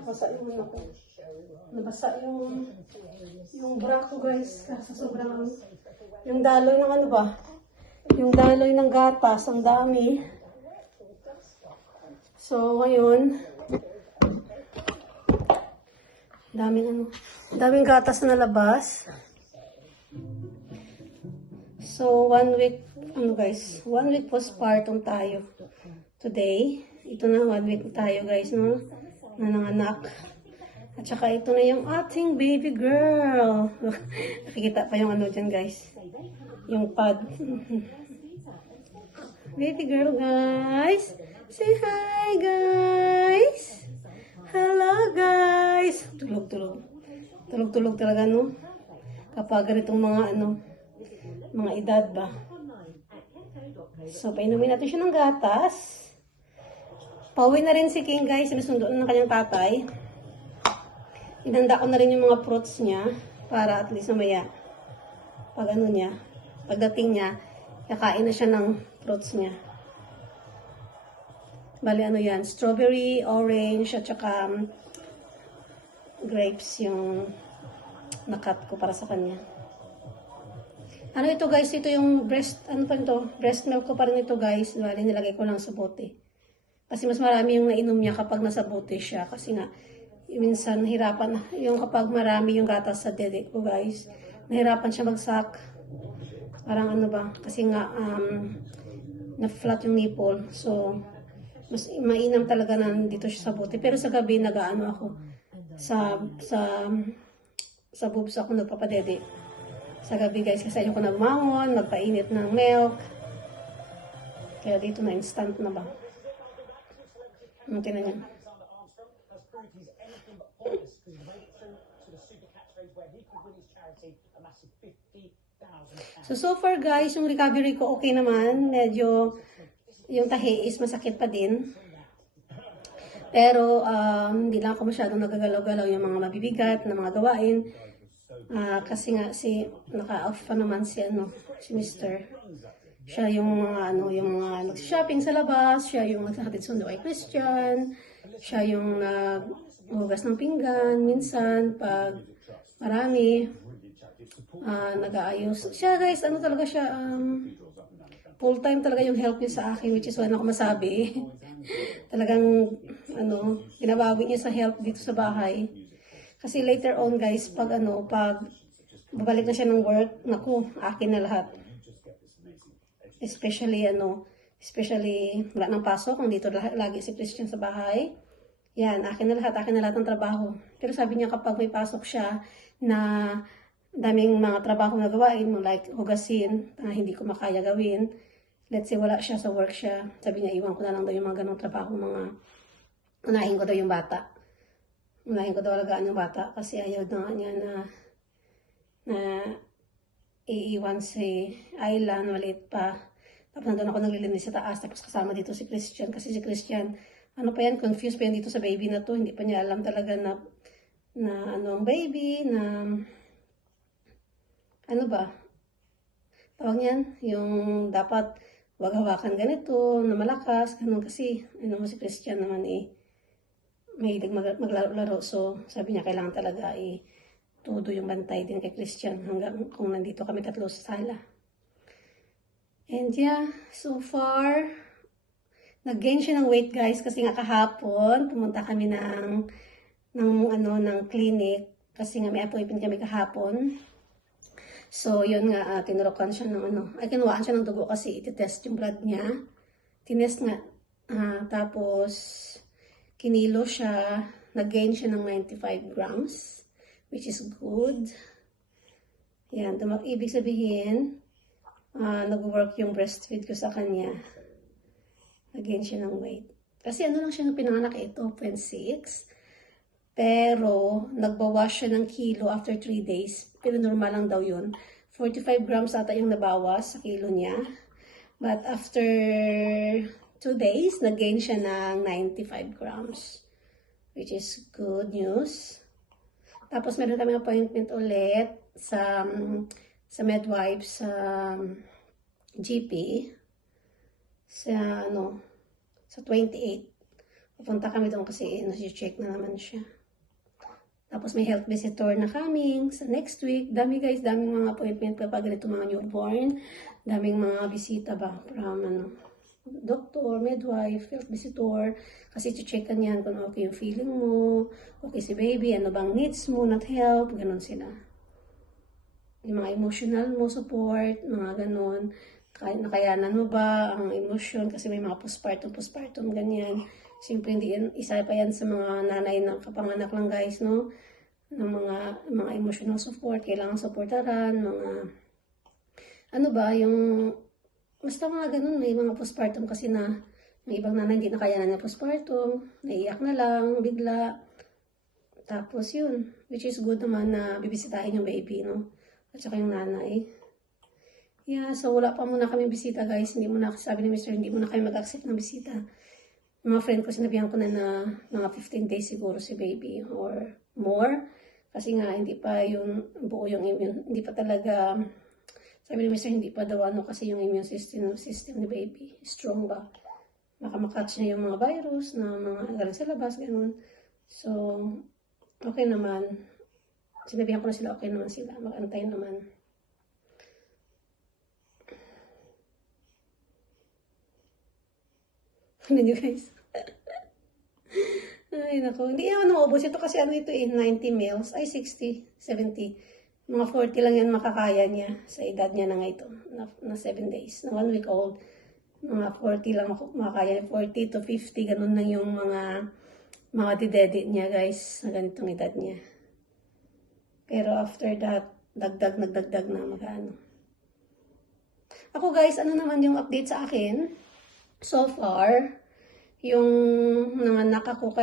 Nabasa yung ano ko. Nabasa yung bra ko guys. Kasi sobrang yung daloy ng ano ba? Yung daloy ng gatas. Ang dami. So ngayon, daming gatas na nalabas. So 1 week, ano guys, 1 week postpartum tayo today. Ito na 1 week tayo guys, no? Nananganak. At saka ito na yung ating baby girl. Nakikita pa yung ano dyan guys. Yung pad. Baby girl guys. Say hi guys. Hello guys. Tulog-tulog. Tulog-tulog talaga no. Kapag ganitong mga ano, mga edad ba. So painumin natin siya ng gatas. Pauwi na rin si King guys. Sinusundo na ng kanyang tatay. Inanda ko na rin yung mga fruits niya para at least mamaya pag ano niya, pagdating niya, kakain na siya ng fruits niya. Bali ano yan, strawberry, orange, at saka grapes yung nakat ko para sa kanya. Ano ito guys, ito yung breast, ano pa ito? Breast milk ko pa rin ito guys. Bali nilagay ko lang sa bote. Kasi mas marami yung nainom niya kapag nasa bote siya. Kasi nga, minsan nahirapan yung kapag marami yung gatas sa dede ko guys, nahirapan siya magsak, parang ano ba, kasi nga na flat yung nipple, so mas mainam talaga na dito siya sa bote. Pero sa gabi nagaano ako sa boobs ako nagpapadede sa gabi guys, kasi ayoko na bumangon, magpainit ng milk, kaya dito na instant na ba. Tinan niyo. So far guys, yung recovery ko okay naman. Medyo, yung tahi is masakit pa din. Pero, hindi lang ako masyadong nagagalaw-galaw yung mga mabibigat na mga gawain. Kasi nga, naka-off pa naman si Mr. Siya yung mga, yung mga nag-shopping sa labas. Siya yung nagsahatid sundo kay Christian. Siya yung hugas ng pinggan. Minsan, pag marami, nag-aayos. Siya guys, ano talaga siya, full-time talaga yung help niya sa akin, which is wala ako masabi. Talagang, ginabawi niya sa help dito sa bahay. Kasi later on guys, pag babalik na siya ng work, naku, akin na lahat. Especially wala nang pasok, kung dito lagi si Christian sa bahay. Yan, akin na lahat ng trabaho. Pero sabi niya kapag may pasok siya na daming mga trabaho na gawain, like hugasin, hindi ko makaya gawin. Let's say wala siya sa work siya. Sabi niya, iwan ko na lang daw yung mga ganong trabaho, unahin ko daw yung bata. Unahin ko daw alagaan yung bata kasi ayaw na niya na iiwan si Ayla, maliit pa. Tapos nandun ako naglilinis sa taas, tapos kasama dito si Christian. Kasi si Christian, confused pa yan dito sa baby na to. Hindi pa niya alam talaga na ang baby, na ano ba? Tawag niyan, yung dapat wag hawakan ganito, na malakas, ganun kasi, si Christian naman mahilig maglaro-laro. So, sabi niya, kailangan talaga todo yung bantay din kay Christian hanggang kung nandito kami tatlo sa sala. And yeah, so far, nag-gain siya ng weight guys kasi nga kahapon, pumunta kami ng clinic kasi nga may appointment kami kahapon. So, yun nga, kinuhaan siya ng dugo kasi iti-test yung blood niya. Tinest nga, tapos kinilo siya, nag-gain siya ng 95 grams, which is good. Yan, ibig sabihin, nag-work yung breastfeed ko sa kanya. Nag-gain siya ng weight. Kasi lang siya nung pinanganak 2.6. Pero, nagbawas siya ng kilo after 3 days. Pero normal lang daw yun. 45 grams ata yung nabawas sa kilo niya. But after 2 days, nag-gain siya ng 95 grams. Which is good news. Tapos, meron kami appointment ulit sa midwife, sa GP. Sa 28 Pupunta kami doon kasi nasi-check na naman siya. Tapos may health visitor na coming sa next week. Dami guys, daming mga appointment kapag ganito mga newborn. Daming mga bisita ba from doktor, midwife, health visitor. Kasi checkan yan kung okay yung feeling mo, okay si baby, ano bang needs mo, not help, ganun sila. Yung mga emotional mo support, mga ganun. Nakayanan mo ba ang emosyon kasi may mga postpartum, ganyan. Siyempre, hindi yan, isa pa yan sa mga nanay na kapanganak lang guys, no? Ng mga emotional support, kailangan supportaran, ano ba, yung, basta mga ganun, may mga postpartum kasi na, may ibang nanay hindi nakayanan ng postpartum, naiiyak na lang, bigla. Tapos yun, which is good naman na bibisitahin yung baby, no? At saka yung nanay. Yeah, so wala pa muna kami bisita guys, hindi muna, sabi ni Mr. hindi muna kayo mag-accept ng bisita. Mga friend ko, sinabihan ko na mga 15 days siguro si baby or more. Kasi nga, hindi pa yung buo yung immune, hindi pa talaga, sabi ni Mr. hindi pa daw kasi yung immune system ni baby, strong ba? Baka makatch niya yung mga virus na mga galing sa labas, ganun. So, okay naman. Sinabihan ko na sila, okay naman sila, mag-antay naman. Ano nyo guys? Ay, naku. Hindi naman maubos. Ito kasi ano ito 90 meals. Ay, 60, 70. Mga 40 lang yan makakaya niya sa edad niya na nga ito. Na 7 days. Na 1 week old. Mga 40 lang makakaya niya. 40 to 50. Ganun lang yung mga didedit niya guys. Na ganitong edad niya. Pero after that, nagdagdag na magano. Ako guys, ano naman yung update sa akin? So far, yung nanganak ako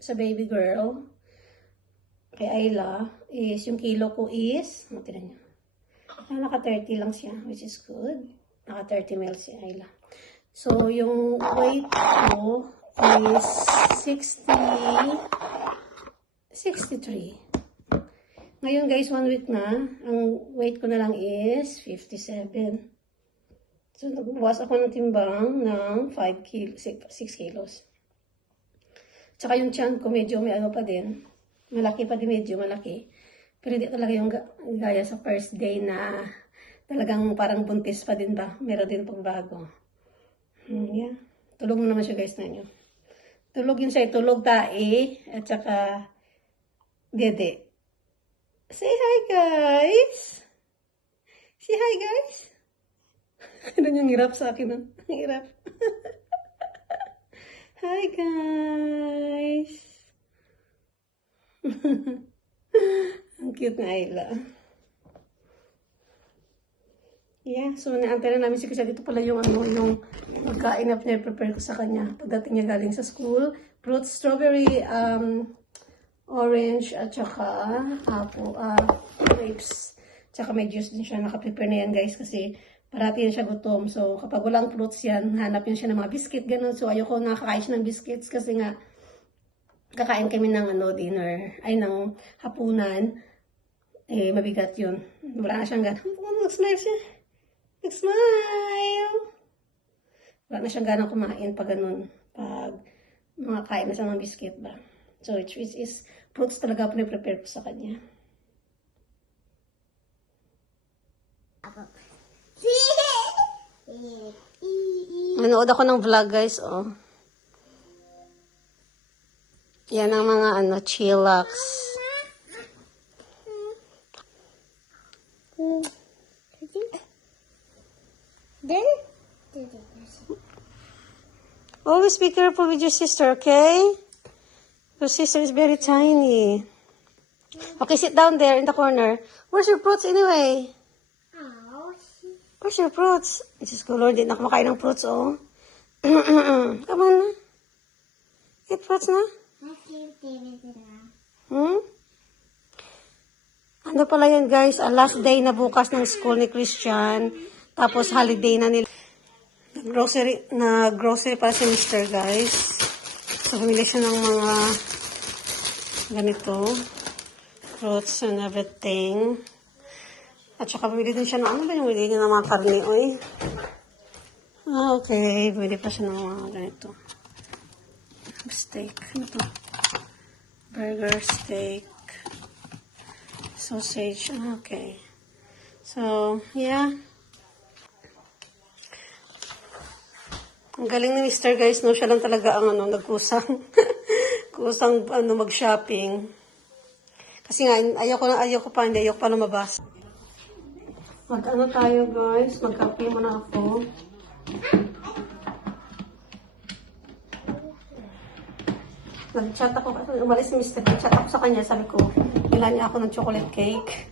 sa baby girl, kay Ayla, is yung kilo ko is, tinan nyo, naka 30 lang siya, which is good. Naka 30 ml si Ayla. So, yung weight ko is 63. Ngayon guys, 1 week na, ang weight ko na lang is 57. So, nagbuwas ako ng timbang ng 6 kilos. Tsaka yung tiyan ko medyo may ano pa din. Malaki pa din, medyo malaki. Pero hindi talaga yung gaya sa first day na talagang parang buntis pa din ba. Meron din pagbago. Yeah. Tulog mo naman siya guys na nyo. Tulog yun siya. Tulog tae. At saka dede. Say hi guys! Say hi guys! Ano yung hirap sa akin, no? Hirap. Hi, guys! Ang cute na Ayla. Yeah, so naantay na namin si Kuya. Dito pala yung yung magkain na prepare ko sa kanya. Pagdating niya galing sa school. Fruits, strawberry, orange, at saka apple, grapes. Tsaka may juice din siya. Nakaprepare na yan, guys, kasi parati yan siya gutom. So, kapag walang fruits yan, hanap yan siya ng mga biscuit, ganun. So, ayoko nakakain siya ng biscuits kasi nga, kakain kami ng dinner, ng hapunan. Eh, mabigat yun. Wala na siyang ganun. Nag-smile siya. Nag-smile! Wala na siyang ganang kumain pag ganun. Pag mga kain na siya ng biscuit ba. So, which is fruits talaga prepare ko sa kanya. Manood ako ng vlog guys, oh. Yan ang mga chillax. Always be careful with your sister, okay? Your sister is very tiny. Okay, sit down there in the corner. Where's your fruits anyway? Where's your fruits? Diyos ko, Lord, hindi na kumakain ng fruits, oh. Come on na. Eat fruits na. Ano pala yan, guys? Last day na bukas ng school ni Christian. Tapos holiday na nila. Grocery para si Mr. guys. So, bumili siya ng mga ganito. Fruits and everything. At saka bumili din siya ng ano ba yung bumili niya ng mga karne, oy? Okay. Bumili pa siya ng mga ganito. of steak. Ano to? Burger, steak, sausage. Okay. So, yeah. Ang galing ni Mr. guys, no? Siya lang talaga ang nagkusang. Kusang mag-shopping. Kasi nga, ayoko pa lumabas. Tayo guys, mag-kape muna ako. Nag-chat ako, umalis si Mr. Nag-chat ako sa kanya, sabi ko, kailan niya ako ng chocolate cake.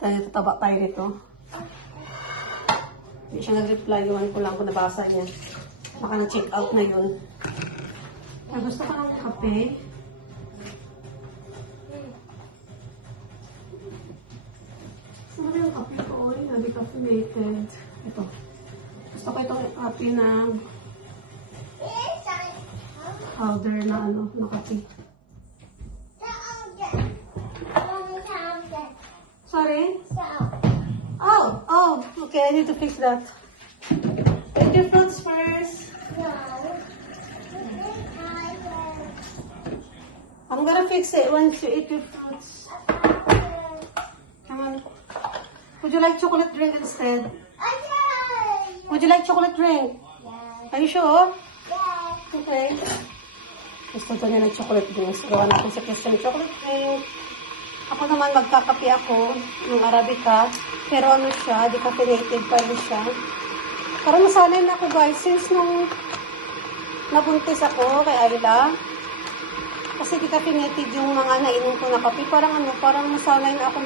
Dahil tataba tayo nito. Hindi siya nag-reply, iwan ko lang kung nabasa niya. Baka na-check out na yun. Ay, gusto ko ng kape. Gusto ko yung kape ko, hindi caffeinated. Ito. Gusto ko itong kape na powder na na kape. Sorry? Oh, okay, I need to fix that. Eat your fruits first. I'm gonna fix it once you eat your fruits. Come on. Would you like chocolate drink instead? Would you like chocolate drink? Are you sure? Okay. Gusto ko niya ng chocolate drink. Gawa natin sa Kristen chocolate drink. Ako naman magkakape ako ng Arabica. Pero siya, decaffeinated pa rin siya. Parang nasanay na ako guys, since nung nabuntis ako kay Ayla. Kasi decaffeinated yung mga nainom ko na kape. Parang nasanay na ako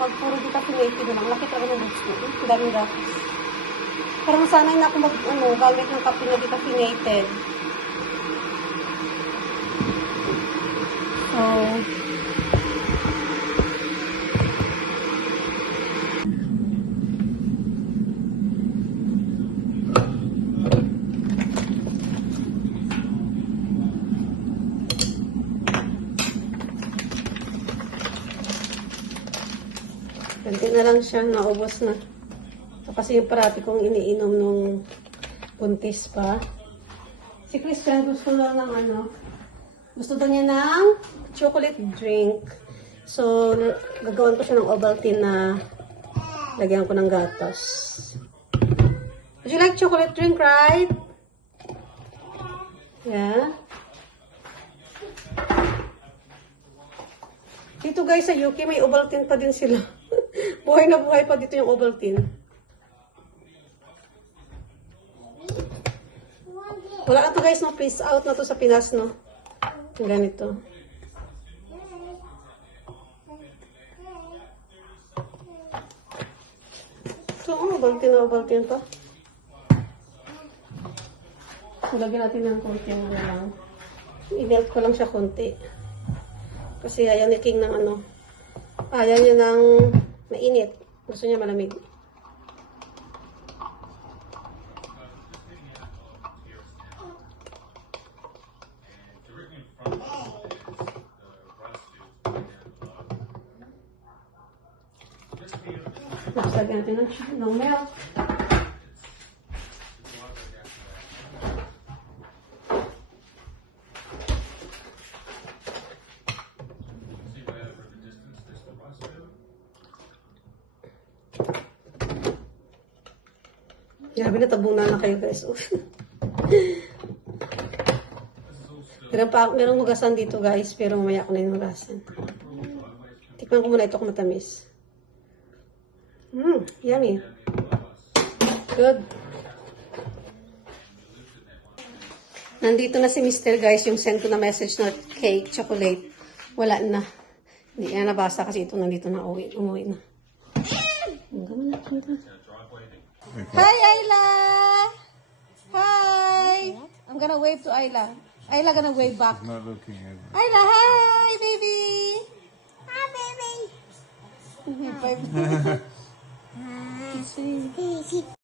magpuro decaffeinated na lang. Laki talaga ng boobs ko. Ang daming gatas. Parang nasanay na ako gamit ng kape na decaffeinated. So, ganti na lang siya, naubos na. Ito kasi yung parati kong iniinom nung buntis pa. Si Christian gusto na ng gusto daw niya ng chocolate drink. So, gagawin ko siya ng Ovaltine na lagyan ko ng gatas. Would you like chocolate drink, right? Yeah. Dito guys sa UK, may Ovaltine pa din sila. Buhay na buhay pa dito yung Ovaltine. Wala na to guys, no? Peace out na to sa Pinas, no? Yung ganito. So, Ovaltine pa. Lagyan natin ng konti lang. I-melt ko lang siya konti. Kasi ayaw ni King ng ayaw niya ng mainit. Gusto niya malamig. Tapos lagyan natin ng milk. Grabe na, tabunan na kayo guys. Merong hugasan dito guys, pero mamaya ako na yung hugasan. Tikman ko muna ito kung matamis. Yummy. Good. Nandito na si Mr. guys, yung send ko na message na cake, chocolate. Wala na. Hindi na nabasa kasi ito nandito na umuwi na. Hi, Ayla! Hi! I'm gonna wave to Ayla. Ayla gonna wave back. Not looking at me. Ayla, hi, baby! Hi, baby. Bye. Hi.